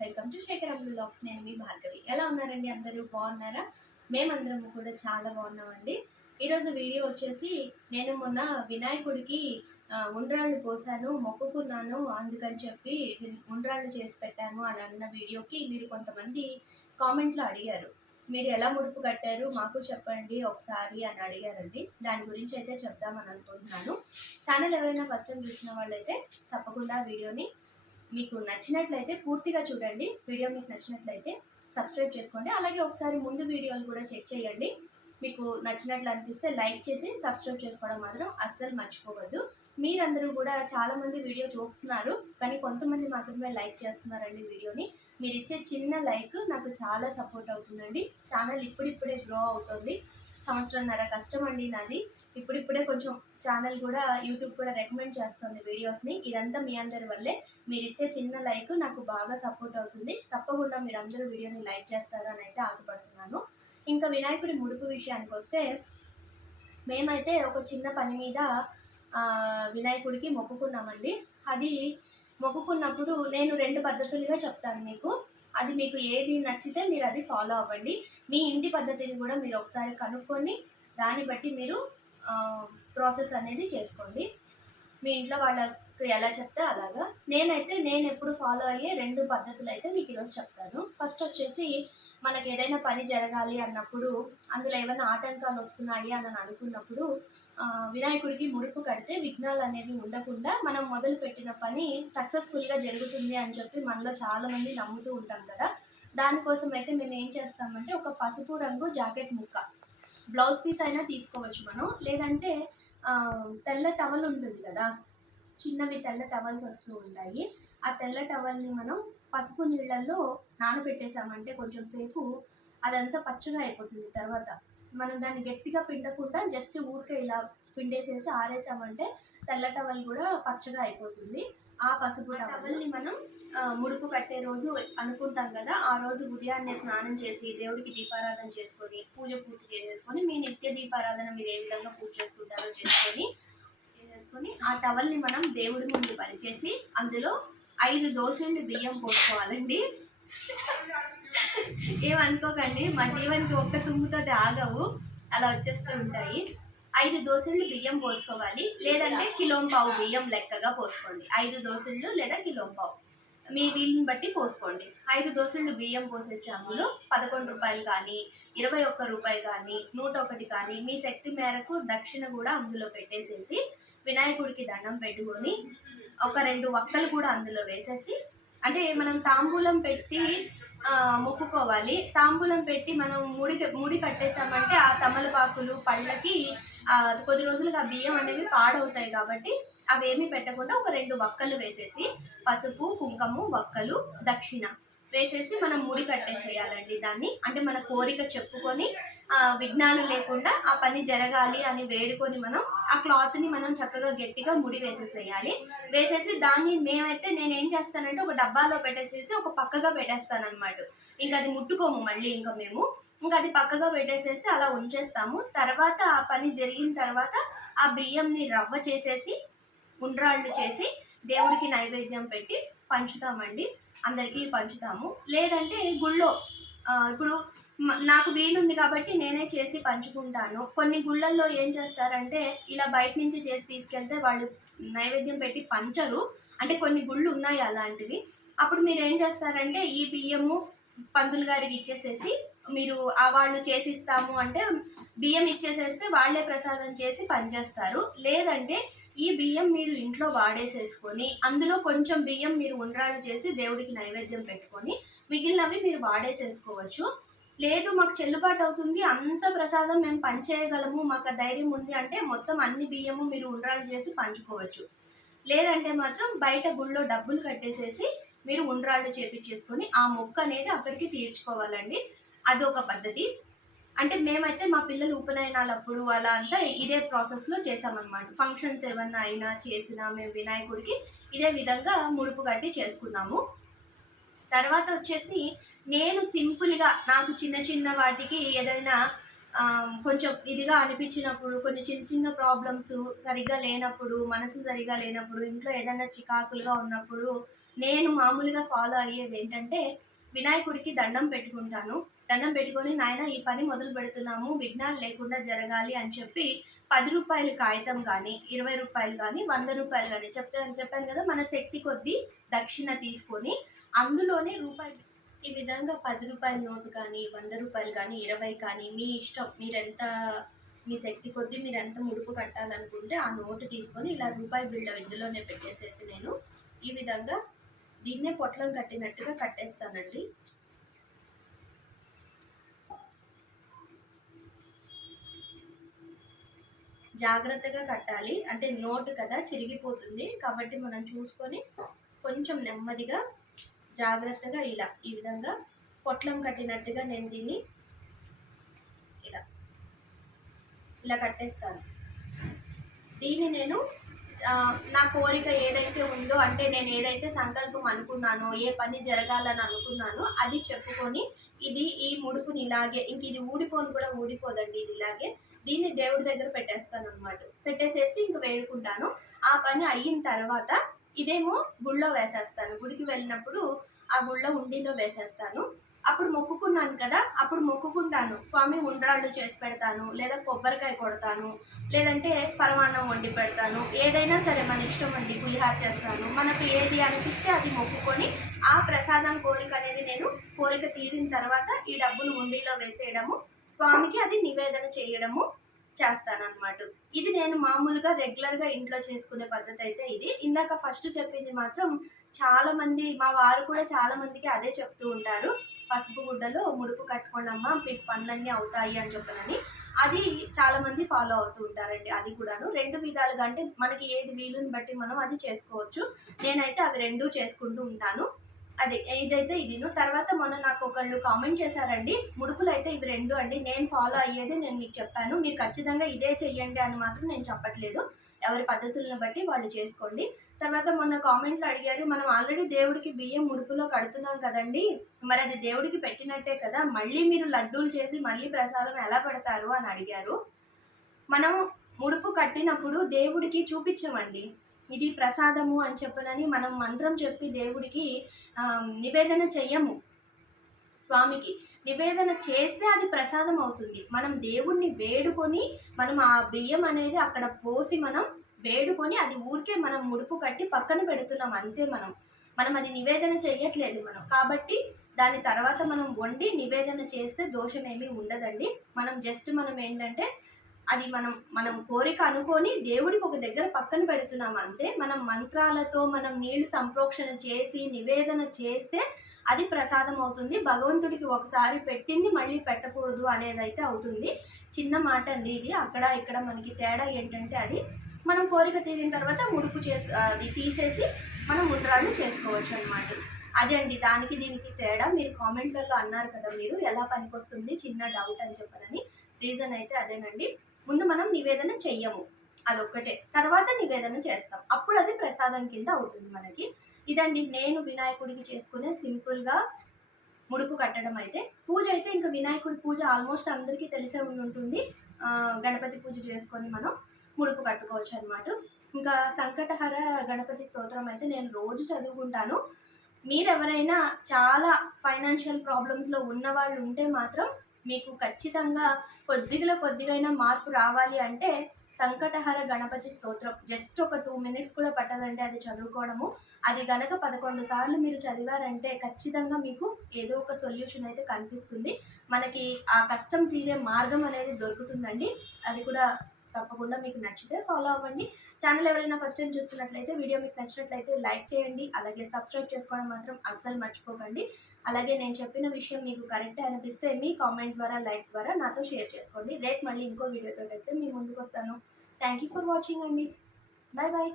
Welcome to Shekhar అమ్మ blogs. నేను మీ భార్గవి. ఎలా ఉన్నారండి అందరూ? బాగున్నారా? మేమందరం కూడా చాలా బాగున్నామండి. ఈరోజు వీడియో వచ్చేసి నేను మొన్న వినాయకుడికి ఉండ్రాళ్ళు పోసాను మొక్కుకున్నాను అందుకని చెప్పి ఉండ్రాళ్ళు చేసి పెట్టాను అని అన్న వీడియోకి మీరు కొంతమంది కామెంట్లో అడిగారు. మీరు ఎలా ముడుపు కట్టారు? మాకు చెప్పండి ఒకసారి అని అడిగారండి. దాని గురించి అయితే చెప్దామని అనుకుంటున్నాను. ఛానల్ ఎవరైనా ఫస్ట్ టైం చూసిన వాళ్ళైతే తప్పకుండా వీడియోని మీకు నచ్చినట్లయితే పూర్తిగా చూడండి. వీడియో మీకు నచ్చినట్లయితే సబ్స్క్రైబ్ చేసుకోండి. అలాగే ఒకసారి ముందు వీడియోలు కూడా చెక్ చేయండి. మీకు నచ్చినట్లు అనిపిస్తే లైక్ చేసి సబ్స్క్రైబ్ చేసుకోవడం మాత్రం అస్సలు మర్చిపోవద్దు. మీరందరూ కూడా చాలామంది వీడియో చూస్తున్నారు కానీ కొంతమంది మాత్రమే లైక్ చేస్తున్నారండి వీడియోని. మీరు ఇచ్చే చిన్న లైక్ నాకు చాలా సపోర్ట్ అవుతుందండి. ఛానల్ ఇప్పుడిప్పుడే గ్రో అవుతుంది. సంవత్సరంన్నర కష్టం అండి నాది. ఇప్పుడిప్పుడే కొంచెం ఛానల్ కూడా యూట్యూబ్ కూడా రికమెండ్ చేస్తుంది వీడియోస్ని. ఇదంతా మీ అందరి వల్లే. మీరు ఇచ్చే చిన్న లైక్ నాకు బాగా సపోర్ట్ అవుతుంది. తప్పకుండా మీరు అందరూ వీడియోని లైక్ చేస్తారని అయితే ఆశపడుతున్నాను. ఇంకా వినాయకుడి ముడుపు విషయానికి వస్తే మేమైతే ఒక చిన్న పని మీద వినాయకుడికి మొక్కుకున్నామండి. అది మొక్కుకున్నప్పుడు నేను రెండు పద్ధతులుగా చెప్తాను మీకు. అది మీకు ఏది నచ్చితే మీరు అది ఫాలో అవ్వండి. మీ ఇంటి పద్ధతిని కూడా మీరు ఒకసారి కనుక్కొని దాన్ని బట్టి మీరు ప్రాసెస్ అనేది చేసుకోండి. మీ ఇంట్లో వాళ్ళకి ఎలా చెప్తే అలాగా. నేనైతే నేను ఎప్పుడు ఫాలో అయ్యే రెండు పద్ధతులు అయితే మీకు ఈరోజు చెప్తాను. ఫస్ట్ వచ్చేసి మనకి ఏదైనా పని జరగాలి అన్నప్పుడు అందులో ఏమైనా ఆటంకాలు వస్తున్నాయి అని అనుకున్నప్పుడు వినాయకుడికి ముడుపు కడితే విఘ్నాలు అనేవి ఉండకుండా మనం మొదలు పెట్టిన పని సక్సెస్ఫుల్గా జరుగుతుంది అని చెప్పి మనలో చాలామంది నమ్ముతూ ఉంటాం కదా. దానికోసం అయితే మేము ఏం చేస్తామంటే ఒక పసుపు రంగు జాకెట్ ముక్క. బ్లౌజ్ పీస్ అయినా తీసుకోవచ్చు మనం. లేదంటే తెల్ల టవల్ ఉంటుంది కదా. చిన్నవి తెల్ల టవల్స్ వస్తూ ఉంటాయి. ఆ తెల్ల టవల్ని మనం పసుపు నీళ్ళల్లో నానబెట్టేసామంటే కొంచెం సేపు అదంతా పచ్చగా అయిపోతుంది తర్వాత. మనం దాన్ని గట్టిగా పిండకుండా జస్ట్ ఊరికే ఇలా పిండేసేసి ఆరేసామంటే తెల్ల టవల్ కూడా పచ్చగా అయిపోతుంది. ఆ పసుపు టవల్ని మనం ముడుపు కట్టే రోజు అనుకుంటాం కదా ఆ రోజు ఉదయాన్నే స్నానం చేసి దేవుడికి దీపారాధన చేసుకొని పూజ పూర్తి చేసేసుకొని మీ నిత్య దీపారాధన మీరు ఏ విధంగా పూజ చేసుకుంటారో చేసుకొని చేసేసుకొని ఆ టవల్ని మనం దేవుడి ముందు పరిచేసి అందులో ఐదు దోశలు బియ్యం పోసుకోవాలండి. ఏమనుకోకండి మా జీవనికి ఒక్క తుమ్ముతో ఆగవు. అలా వచ్చేస్తూ ఉంటాయి. ఐదు దోశలు బియ్యం పోసుకోవాలి. లేదంటే కిలోంపావు బియ్యం లెక్కగా పోసుకోండి. ఐదు దోశలు లేదా కిలోంపావు. మీ వీలుని బట్టి పోసుకోండి. ఐదు దోశలు బియ్యం పోసేసి అందులో పదకొండు రూపాయలు కానీ ఇరవై ఒక్క రూపాయి కానీ నూట ఒకటి కానీ మీ శక్తి మేరకు దక్షిణ కూడా అందులో పెట్టేసేసి వినాయకుడికి దండం పెట్టుకొని ఒక రెండు వక్కలు కూడా అందులో వేసేసి అంటే మనం తాంబూలం పెట్టి మొక్కుకోవాలి. తాంబూలం పెట్టి మనం ముడి ముడి కట్టేసామంటే ఆ తమలపాకులు పళ్ళకి కొద్ది రోజులుగా ఆ బియ్యం అనేవి పాడవుతాయి కాబట్టి అవేమి పెట్టకుండా ఒక రెండు వక్కలు వేసేసి పసుపు కుంకుమ వక్కలు దక్షిణ వేసేసి మనం ముడి కట్టేసేయాలండి దాన్ని. అంటే మన కోరిక చెప్పుకొని విఘ్నాలు లేకుండా ఆ పని జరగాలి అని వేడుకొని మనం ఆ క్లాత్ని మనం చక్కగా గట్టిగా ముడి వేసేసేయాలి. వేసేసి దాన్ని మేమైతే నేను ఏం చేస్తానంటే ఒక డబ్బాలో పెట్టేసేసి ఒక పక్కగా పెట్టేస్తాను ఇంకా అది ముట్టుకోము మళ్ళీ ఇంకా మేము. ఇంకా అది పక్కగా పెట్టేసేసి అలా ఉంచేస్తాము. తర్వాత ఆ పని జరిగిన తర్వాత ఆ బియ్యంని రవ్వ చేసేసి ఉండ్రాళ్ళు చేసి దేవుడికి నైవేద్యం పెట్టి పంచుతామండి. అందరికీ పంచుతాము. లేదంటే గుళ్ళో ఇప్పుడు నాకు వీలుంది కాబట్టి నేనే చేసి పంచుకుంటాను. కొన్ని గుళ్ళల్లో ఏం చేస్తారంటే ఇలా బయట నుంచి చేసి తీసుకెళ్తే వాళ్ళు నైవేద్యం పెట్టి పంచరు. అంటే కొన్ని గుళ్ళు ఉన్నాయి అలాంటివి. అప్పుడు మీరు ఏం చేస్తారంటే ఈ బియ్యము పందులు గారికి ఇచ్చేసేసి మీరు ఆ వాళ్ళు చేసిస్తాము అంటే బియ్యం ఇచ్చేసేస్తే వాళ్ళే ప్రసాదం చేసి పనిచేస్తారు. లేదంటే ఈ బియ్యం మీరు ఇంట్లో వాడేసేసుకొని అందులో కొంచెం బియ్యం మీరు ఉండ్రాలు చేసి దేవుడికి నైవేద్యం పెట్టుకొని మిగిలినవి మీరు వాడేసేసుకోవచ్చు. లేదు మాకు చెల్లుబాటు అవుతుంది అంత ప్రసాదం మేము పనిచేయగలము మాకు ధైర్యం ఉంది అంటే మొత్తం అన్ని బియ్యము మీరు ఉండ్రాలు చేసి పంచుకోవచ్చు. లేదంటే మాత్రం బయట గుళ్ళో డబ్బులు కట్టేసేసి మీరు ఉండ్రాళ్ళు చేపించేసుకొని ఆ మొక్క అనేది అక్కడికి తీర్చుకోవాలండి. అదొక పద్ధతి. అంటే మేమైతే మా పిల్లలు ఉపనయనాలప్పుడు అలా అంతా ఇదే ప్రాసెస్లో చేసామన్నమాట. ఫంక్షన్స్ ఏమన్నా అయినా చేసినా మేము వినాయకుడికి ఇదే విధంగా ముడుపు కట్టి చేసుకున్నాము. తర్వాత వచ్చేసి నేను సింపుల్గా నాకు చిన్న చిన్న వాటికి ఏదైనా కొంచెం ఇదిగా అనిపించినప్పుడు కొన్ని చిన్న చిన్న ప్రాబ్లమ్స్ సరిగ్గా లేనప్పుడు మనసు సరిగ్గా లేనప్పుడు ఇంట్లో ఏదైనా చికాకులుగా ఉన్నప్పుడు నేను మామూలుగా ఫాలో అయ్యేది ఏంటంటే వినాయకుడికి దండం పెట్టుకుంటాను. దండం పెట్టుకొని నాయన ఈ పని మొదలు పెడుతున్నాము. విఘ్నాలు లేకుండా జరగాలి అని చెప్పి పది రూపాయల కాగితం కానీ ఇరవై రూపాయలు కానీ వంద రూపాయలు కానీ చెప్తాను చెప్పాను కదా మన శక్తి కొద్దీ దక్షిణ తీసుకొని అందులోనే రూపాయలు ఈ విధంగా పది రూపాయల నోటు కానీ వంద రూపాయలు కానీ ఇరవై కానీ మీ ఇష్టం మీరెంత మీ శక్తి కొద్దీ మీరు ఎంత ముడుపు కట్టాలనుకుంటే ఆ నోటు తీసుకొని ఇలా రూపాయి బిళ్ళ ఇందులోనే పెట్టేసేసి నేను ఈ విధంగా దీన్నే పొట్లం కట్టినట్టుగా కట్టేస్తానండి. జాగ్రత్తగా కట్టాలి. అంటే నోటు కదా చిరిగిపోతుంది. కాబట్టి మనం చూసుకొని కొంచెం నెమ్మదిగా జాగ్రత్తగా ఇలా ఈ విధంగా పొట్లం కట్టినట్టుగా నేను దీన్ని ఇలా ఇలా కట్టేస్తాను. దీన్ని నేను నా కోరిక ఏదైతే ఉందో అంటే నేను ఏదైతే సంకల్పం అనుకున్నానో ఏ పని జరగాలని అనుకున్నానో అది చెప్పుకొని ఇది ఈ ముడుపుని ఇలాగే ఇంక ఇది ఊడిపోను కూడా ఊడిపోదండి ఇది ఇలాగే దీన్ని దేవుడి దగ్గర పెట్టేస్తాను అనమాట పెట్టేసేసి ఇంక వేడుకుంటాను. ఆ పని అయిన తర్వాత ఇదేమో గుళ్ళో వేసేస్తాను. గుడికి వెళ్ళినప్పుడు ఆ గుళ్ళో ఉండిలో వేసేస్తాను. అప్పుడు మొక్కుకున్నాను కదా అప్పుడు మొక్కుకుంటాను. స్వామి ఉండ్రాళ్ళు చేసి పెడతాను లేదా కొబ్బరికాయ కొడతాను లేదంటే పరమాన్నం వండి పెడతాను ఏదైనా సరే మన ఇష్టం అండి పులిహార చేస్తాను. మనకు ఏది అనిపిస్తే అది మొక్కుకొని ఆ ప్రసాదం కోరిక అనేది నేను కోరిక తీరిన తర్వాత ఈ డబ్బులు ఉండిలో వేసేయడము స్వామికి అది నివేదన చేయడము చేస్తానన్నమాట. ఇది నేను మామూలుగా రెగ్యులర్గా ఇంట్లో చేసుకునే పద్ధతి అయితే ఇది. ఇందాక ఫస్ట్ చెప్పింది మాత్రం చాలామంది మా వారు కూడా చాలామందికి అదే చెప్తూ ఉంటారు. పసుపు గుడ్డలో ముడుపు కట్టుకోండమ్మా మీకు పనులన్నీ అవుతాయి అని చెప్పనని. అది చాలా మంది ఫాలో అవుతూ ఉంటారండి అది కూడాను. రెండు విధాలుగా అంటే మనకి ఏది వీలుని బట్టి మనం అది చేసుకోవచ్చు. నేనైతే అవి రెండూ చేసుకుంటూ ఉంటాను. అది ఇదైతే ఇదినో తర్వాత మొన్న నాకు ఒకళ్ళు కామెంట్ చేశారండి ముడుపులు అయితే ఇవి రెండు అండి. నేను ఫాలో అయ్యేది నేను మీకు చెప్పాను. మీరు ఖచ్చితంగా ఇదే చెయ్యండి అని మాత్రం నేను చెప్పట్లేదు. ఎవరి పద్ధతులను బట్టి వాళ్ళు చేసుకోండి. తర్వాత మొన్న కామెంట్లు అడిగారు మనం ఆల్రెడీ దేవుడికి బియ్యం ముడుపులో కడుతున్నాం కదండి. మరి అది దేవుడికి పెట్టినట్టే కదా. మళ్ళీ మీరు లడ్డూలు చేసి మళ్ళీ ప్రసాదం ఎలా పెడతారు అని అడిగారు. మనం ముడుపు కట్టినప్పుడు దేవుడికి చూపించమండి. ఇది ప్రసాదము అని చెప్పనని మనం మంత్రం చెప్పి దేవుడికి నివేదన చెయ్యము. స్వామికి నివేదన చేస్తే అది ప్రసాదం అవుతుంది. మనం దేవుణ్ణి వేడుకొని మనం ఆ బియ్యం అనేది అక్కడ పోసి మనం వేడుకొని అది ఊరికే మనం ముడుపు కట్టి పక్కన పెడుతున్నాం అంతే మనం. మనం అది నివేదన చెయ్యట్లేదు మనం. కాబట్టి దాని తర్వాత మనం వండి నివేదన చేస్తే దోషం ఏమీ ఉండదండి. మనం జస్ట్ మనం ఏంటంటే అది మనం మనం కోరిక అనుకొని దేవుడికి ఒక దగ్గర పక్కన పెడుతున్నాం అంతే మనం మంత్రాలతో మనం నీళ్ళు సంప్రోక్షణ చేసి నివేదన చేస్తే అది ప్రసాదం అవుతుంది. భగవంతుడికి ఒకసారి పెట్టింది మళ్ళీ పెట్టకూడదు అనేది అయితే అవుతుంది. చిన్న మాట అండి ఇది. అక్కడ ఇక్కడ మనకి తేడా ఏంటంటే అది మనం కోరిక తీరిన తర్వాత ముడుపు చేసి అది తీసేసి మనం ఉండ్రాళ్ళు చేసుకోవచ్చు అనమాట అదే అండి దానికి దీనికి తేడా. మీరు కామెంట్లలో అన్నారు కదా మీరు ఎలా పనికొస్తుంది? చిన్న డౌట్ అని చెప్పనని రీజన్ అయితే అదేనండి. ముందు మనం నివేదన చెయ్యము. అదొక్కటే. తర్వాత నివేదన చేస్తాం. అప్పుడు అది ప్రసాదం కింద అవుతుంది మనకి. ఇదండి నేను వినాయకుడికి చేసుకునే సింపుల్గా ముడుపు కట్టడం అయితే. పూజ అయితే ఇంకా వినాయకుడి పూజ ఆల్మోస్ట్ అందరికీ తెలిసే ఉంటుంది. గణపతి పూజ చేసుకొని మనం ముడుపు కట్టుకోవచ్చు అనమాట ఇంకా సంకటహర గణపతి స్తోత్రం అయితే నేను రోజు చదువుకుంటాను. మీరు ఎవరైనా చాలా ఫైనాన్షియల్ ప్రాబ్లమ్స్లో ఉన్న వాళ్ళు ఉంటే మాత్రం మీకు ఖచ్చితంగా కొద్దిగా కొద్దిగైనా మార్పు రావాలి అంటే సంకటహర గణపతి స్తోత్రం. జస్ట్ ఒక టూ మినిట్స్ కూడా పట్టదండి అది చదువుకోవడము. అది గనక పదకొండు సార్లు మీరు చదివారంటే ఖచ్చితంగా మీకు ఏదో ఒక సొల్యూషన్ అయితే కనిపిస్తుంది. మనకి ఆ కష్టం తీరే మార్గం అనేది దొరుకుతుందండి. అది కూడా తప్పకుండా మీకు నచ్చితే ఫాలో అవ్వండి. ఛానల్ ఎవరైనా ఫస్ట్ టైం చూస్తున్నట్లయితే వీడియో మీకు నచ్చినట్లయితే లైక్ చేయండి. అలాగే సబ్స్క్రైబ్ చేసుకోవడం మాత్రం అస్సలు మర్చిపోకండి. అలాగే నేను చెప్పిన విషయం మీకు కరెక్ట్ అనిపిస్తే మీ కామెంట్ ద్వారా లైక్ ద్వారా నాతో షేర్ చేసుకోండి. రేపు మళ్ళీ ఇంకో వీడియోతో అయితే మీ ముందుకు వస్తాను. థ్యాంక్ యూ ఫర్ వాచింగ్ అండి. Bye bye